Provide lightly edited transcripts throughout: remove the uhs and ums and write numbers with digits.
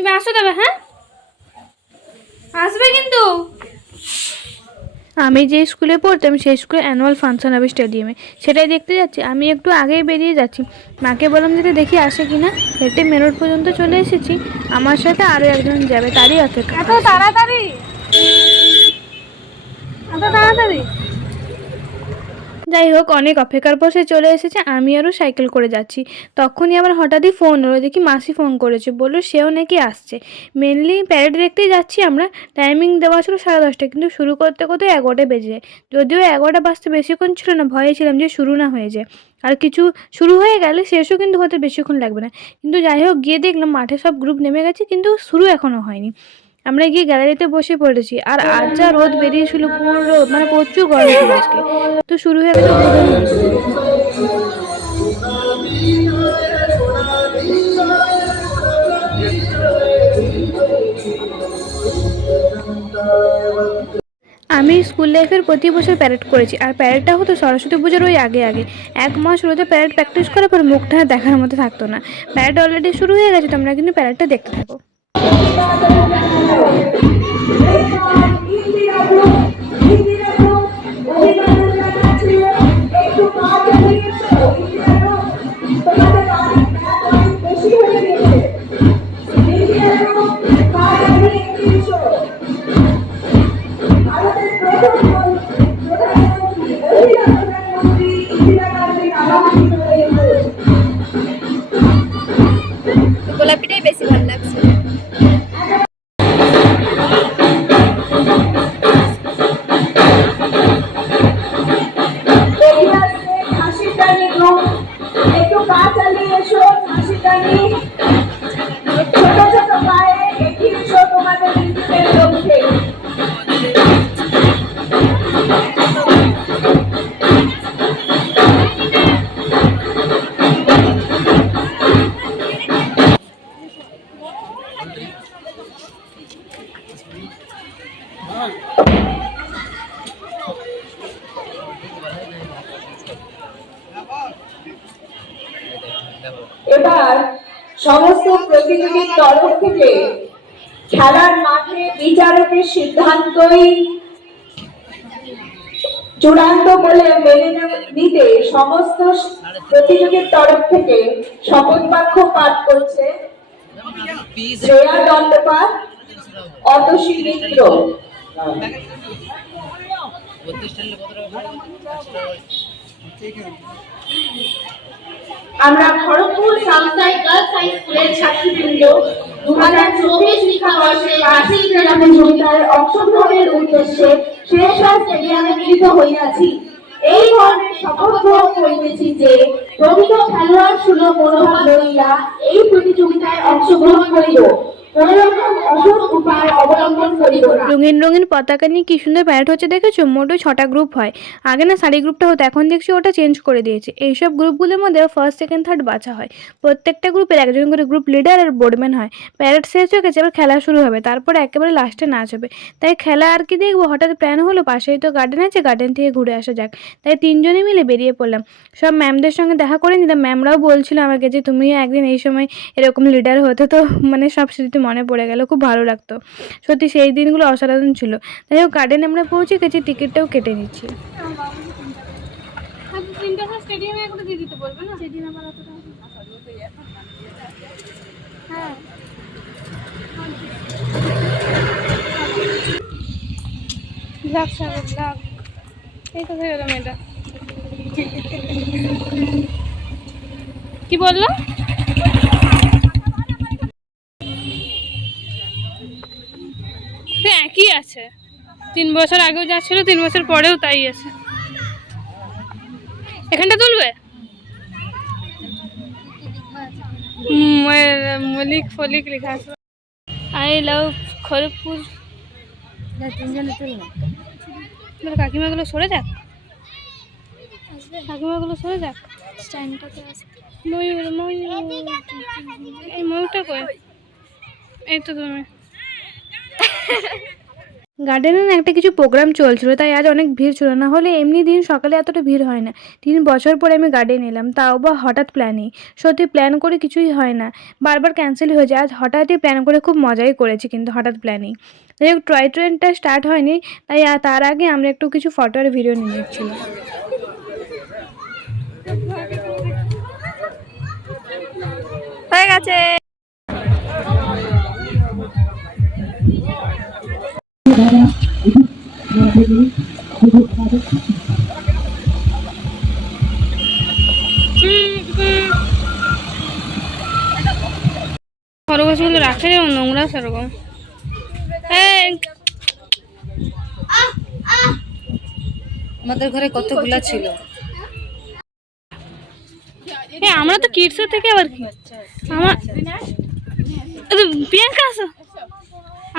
তুমি আসো তবে, হ্যাঁ আসবে কিন্তু। আমি যে স্কুলে পড়তাম সেই স্কুলে অ্যানুয়াল ফাংশন হবে স্টেডিয়ামে, সেটাই দেখতে যাচ্ছি। আমি একটু আগেই বেরিয়ে যাচ্ছি, মাকে বললাম যদি দেখি আসে কিনা। হেঁটে মেন রোড পর্যন্ত চলে এসেছি, আমার সাথে আরও একজন যাবে, তারই অপেক্ষা। এত তাড়াতাড়ি, এত তাড়াতাড়ি। যাই হোক, অনেক অপেক্ষার পর সে চলে এসেছে, আমি আরও সাইকেল করে যাচ্ছি। তখনই আবার হঠাৎই ফোন হলো, দেখি মাসি ফোন করেছে, বললো সেও নাকি আসছে। মেনলি প্যারেড দেখতেই যাচ্ছি আমরা। টাইমিং দেওয়া ছিল 10:30, কিন্তু শুরু করতে করতে 11টা বেজে যায়। যদিও 11টা বাজতে বেশিক্ষণ ছিল না, ভয়ে ছিলাম যে শুরু না হয়ে যায়, আর কিছু শুরু হয়ে গেলে শেষও কিন্তু হতে বেশিক্ষণ লাগবে না। কিন্তু যাই হোক, গিয়ে দেখলাম মাঠে সব গ্রুপ নেমে গেছে, কিন্তু শুরু এখনও হয়নি। আমরা গিয়ে গ্যালারিতে বসে পড়েছি, আর আজ যা রোদ বেরিয়েছিল, পুরো মানে প্রচুর গরম ছিল আজকে। তো শুরু হয়ে গেছে উদ্বোধনী গীত। আমি স্কুল লাইফের প্রতি বছর প্যারেড করেছি, আর প্যারেডটা হতো সরস্বতী পুজোর ওই আগে আগে। 1 মাস রোদে প্যারেড প্র্যাকটিস করার পর মুখটা দেখার মতো থাকতো না। প্যারেড অলরেডি শুরু হয়ে গেছে, তোমরা কিন্তু প্যারেডটা দেখতে থাকো। গোলাপিটাই বেশি ভালো লাগছে। একটু পা চালিয়ে এসো, হাসি টানি ছোট ছোট পায়ে এগিয়ে এসো তোমাদের নিজেদের লক্ষ্যে। এবার সমস্ত প্রতিযোগীর তরফ থেকে খেলার মাঠে বিচারকের সিদ্ধান্তই চূড়ান্ত বলে মেনে নিতে সমস্ত প্রতিযোগীর তরফ থেকে শপথ বাক্য পাঠ করছে শ্রেয়া দণ্ডপাত, অতসী মিত্র। আমরা খড়গপুর সাউথসাইড গার্লস হাই স্কুলের ছাত্রীবৃন্দ 2024 শিক্ষাবর্ষে বার্ষিক ক্রীড়া প্রতিযোগিতায় অংশগ্রহণের উদ্দেশ্যে শেরশাহ স্টেডিয়ামে মিলিত হইয়াছি। এই ধরনের শপথ গ্রহণ করিতেছি যে প্রকৃত খেলোয়াড় সুলভ মনোভাব লইয়া এই প্রতিযোগিতায় অংশগ্রহণ করিব, কোনোরকম অসৎ উপায় অবলম্বন করিব না। রঙিন রঙিন পতাকা নিয়ে কি সুন্দর প্যারেড হচ্ছে দেখেছো। মোট 6টা গ্রুপ হয়। আগে না সারি গ্রুপটা হতো, এখন দেখছি ওটা চেঞ্জ করে দিয়েছে। এইসব গ্রুপগুলোর মধ্যে ফার্স্ট সেকেন্ড থার্ড বাছা হয়। প্রত্যেকটা গ্রুপের একজন করে গ্রুপ লিডার আর বোর্ডম্যান হয়। প্যারেড শেষ হয়ে গেছে, এবার খেলা শুরু হবে, তারপরে একেবারে লাস্টে নাচ হবে। তাই খেলা আর কি দেখবো, হঠাৎ প্ল্যান হলো পাশেই তো গার্ডেন আছে, গার্ডেন থেকে ঘুরে আসা যাক। তাই 3জনে মিলে বেরিয়ে পড়লাম। সব ম্যামদের সঙ্গে দেখা করে নিলাম। ম্যামরাও বলছিল আমাকে যে তুমিও একদিন এই সময় এরকম লিডার হতে। তো মানে সব স্মৃতি মনে পড়ে গেল, খুব ভালো লাগতো। সত্যি সেই দিনগুলো অসাধারণ ছিল। যাই হোক, গার্ডেনে আমরা পৌঁছে গেছি, টিকিটটাও কেটে নিচ্ছি। স্টেডিয়ামে এখন দিয়ে দিতে বলবে না, সেদিন আবার অতটা হ্যাঁ। ব্লগ সাগর ব্লগ, এই কোথায় গেল মেয়েটা, কি বললো? একই আছে, 3 বছর আগেও যা ছিল 3 বছর পরেও তাই আছে। এখানটা তুলবে, মলিক ফলিক লেখা আছে। I love Kharagpur. 3জনে তুলবে, কাকিমাগুলো সরে যাক, কাকিমাগুলো সরে যাক। ময়ূর ময়ূর, এই ময়ূরটা কই? এই তো তুমি। গার্ডেনে না একটা কিছু প্রোগ্রাম চলছিল, তাই আজ অনেক ভিড় ছিল। না হলে এমনি দিন সকালে এতটা ভিড় হয় না। 3 বছর পরে আমি গার্ডেন এলাম, তাও বা হঠাৎ প্ল্যানেই। সত্যি প্ল্যান করে কিছুই হয় না, বারবার ক্যান্সেল হয়ে যায়। আজ হঠাৎই প্ল্যান করে খুব মজাই করেছি, কিন্তু হঠাৎ প্ল্যানেই। যাই হোক, টয় ট্রেনটা স্টার্ট হয়নি, তাই তার আগে আমরা একটু কিছু ফটো আর ভিডিও নিয়ে নিচ্ছিলাম। হয়ে গেছে। খরগোশগুলো রাখে যেমন নোংরা সেরকম। আমাদের ঘরে কতগুলা ছিল। আমরা তো কিডসের থেকে আবার কি আমার প্রিয়াঙ্কা আসো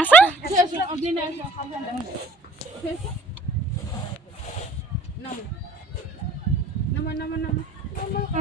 আসো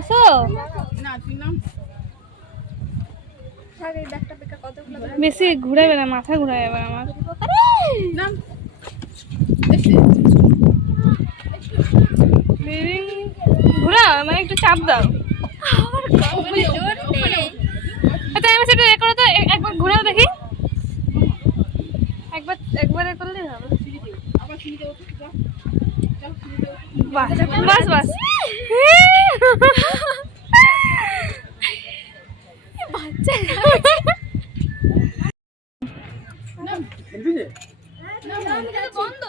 আসো। বেশি ঘুরাবে না, মাথা ঘুরাবে এবার আমার। ঘুরা মানে একটু চাপ দাও। আচ্ছা আমি সেটা করো তো, একবার ঘুরাও দেখি। একবার করলেই হবে। বাস বাস বাস। বন্ধ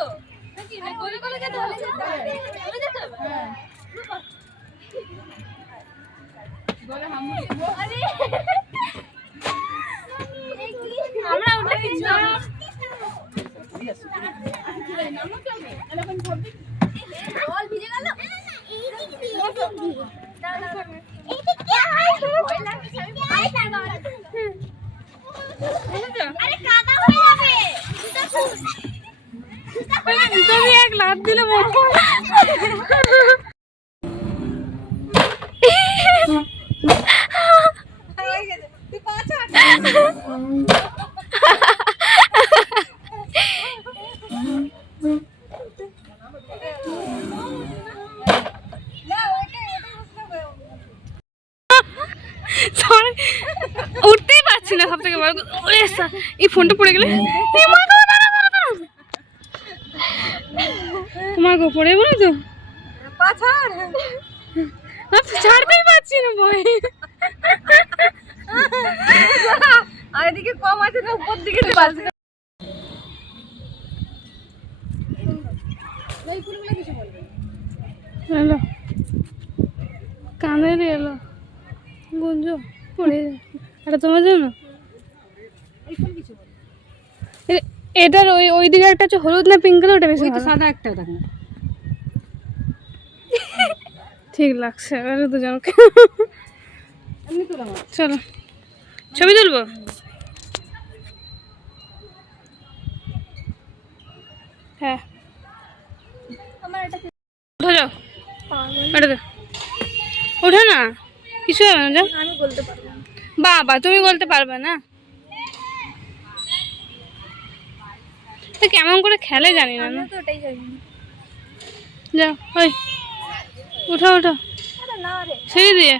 আমরা উঠে কিছু তুমি এক লাভ দিলে উঠতেই পারছি না। সব থেকে বড় এই ফোনটা পড়ে গেলে তোমার গো পড়ে বলে তো ছাড়তেই পারছি না ভয়। আর এদিকে কম আছে না, উপর দিকে এলো কাঁদে এলো গুঞ্জ পড়ে যায়। এটা তোমার জন্য এটার ওই দিকে একটা হচ্ছে হলুদ না পিঙ্ক কালার, ওটা বেশি সাদা একটা দেখো। ঠিক লাগছে দুজনকে। চলো ছবি তুলবো। হ্যাঁ উঠে যাও, ওঠো না, কিছু হবে না। আমি বলতে পারবো বাবা, তুমি বলতে পারবে না। কেমন করে খেলে জানি না। যাও ওই উঠো উঠো সিঁড়ি দিয়ে।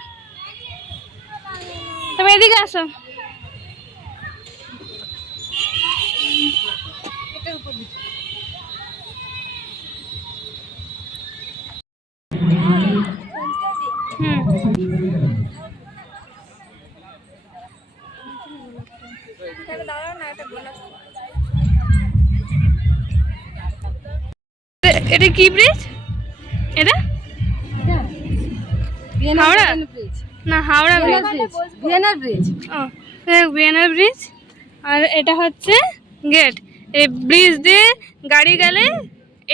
তবে এদিকে আসো। এটা কি ব্রিজ? এটা হাওড়া না, হাওড়া ব্রিজ, ভিয়েনার ব্রিজ। ও ভিয়েনার ব্রিজ। আর এটা হচ্ছে গেট। এই ব্রিজ দিয়ে গাড়ি গেলে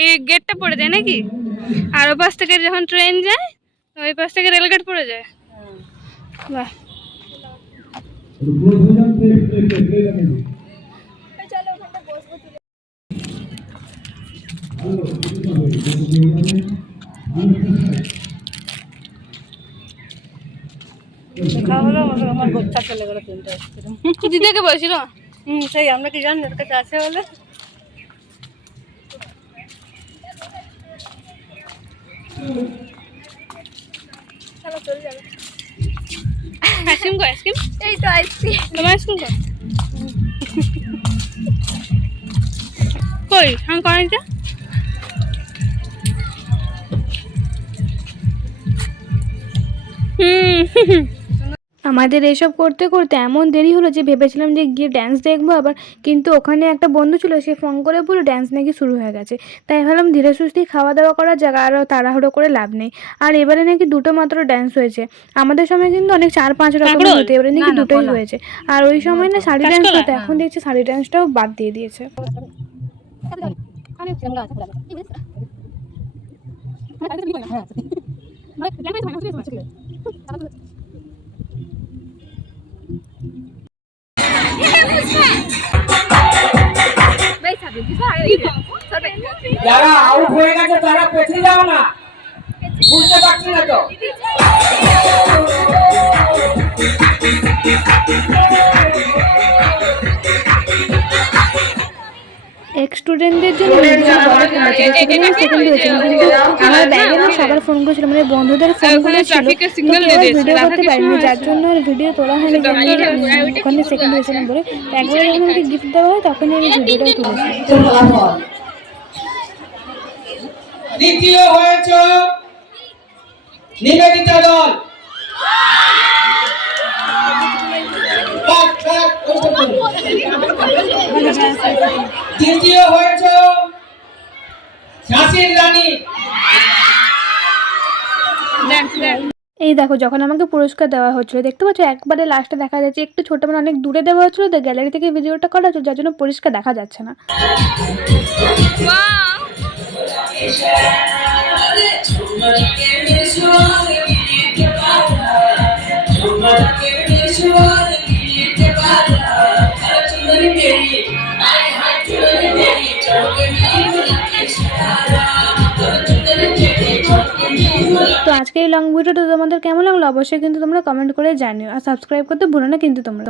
এই গেটটা পড়ে যায় নাকি? আর ওই পাশ থেকে যখন ট্রেন যায় ওই পাশ থেকে রেলগেট পড়ে যায়। বাহ আমার গোচ্ছা চলে গেল তিনটা। দিদাকে বলছিল সেই আমরা কি জানি ওর কাছে আছে বলে। চলো চলে যাবে। আইসক্রিম কো আইসক্রিম এই তো আইসক্রিম। তোমার আইসক্রিম কই আমি করেনটা আমাদের এসব করতে করতে এমন দেরি হলো যে ভেবেছিলাম যে গিয়ে ড্যান্স দেখবো আবার, কিন্তু ওখানে একটা বন্ধু ছিল, সে ফোন করে বললো ড্যান্স নাকি শুরু হয়ে গেছে। তাই ভাবলাম ধীরে সুস্থে খাওয়া দাওয়া করার জায়গা, আরও তাড়াহুড়ো করে লাভ নেই। আর এবারে নাকি দুটো মাত্র ড্যান্স হয়েছে, আমাদের সময় কিন্তু অনেক 4-5 রকমের হতো, এবারে নাকি দুটোই হয়েছে। আর ওই সময় না শাড়ি ড্যান্স হতো, এখন দেখছি শাড়ি ড্যান্সটাও বাদ দিয়ে দিয়েছে। বেশ হবে দিশা সবে যারা আউট হয়ে গেছে তারা পেছনে যাও না, বুঝতে পারছি না তো। এক্স স্টুডেন্টদের জন্য সেকেন্ড হয়েছিল, কিন্তু আমার ব্যাগে না সবার ফোনগুলো ছিল, মানে বন্ধুদের ফোনগুলো ছিল, ভিডিও করতে পারিনি, যার জন্য আর ভিডিও তোলা হয়নি যে আমি ওখানে সেকেন্ড হয়েছিলাম বলে। একবার যখন আমাকে গিফট দেওয়া হয় তখনই আমি ভিডিওটা তুলেছি। দ্বিতীয় হয়েছে নিবেদিতা দল। তৃতীয় হয়েছে ঝাঁসির রানী। এই দেখো, যখন আমাকে পুরস্কার দেওয়া হচ্ছিল, দেখতে পাচ্ছ একবারে লাস্টে দেখা যাচ্ছে একটু ছোট, মানে অনেক দূরে দেওয়া হচ্ছিল, তো গ্যালারি থেকে ভিডিওটা করা হচ্ছে, যার জন্য পরিষ্কার দেখা যাচ্ছে না। তো আজকে এই লং ভিডিওটা তোমাদের কেমন লাগলো অবশ্যই কিন্তু তোমরা কমেন্ট করে জানিও, আর সাবস্ক্রাইব করতে ভুলো না কিন্তু তোমরা।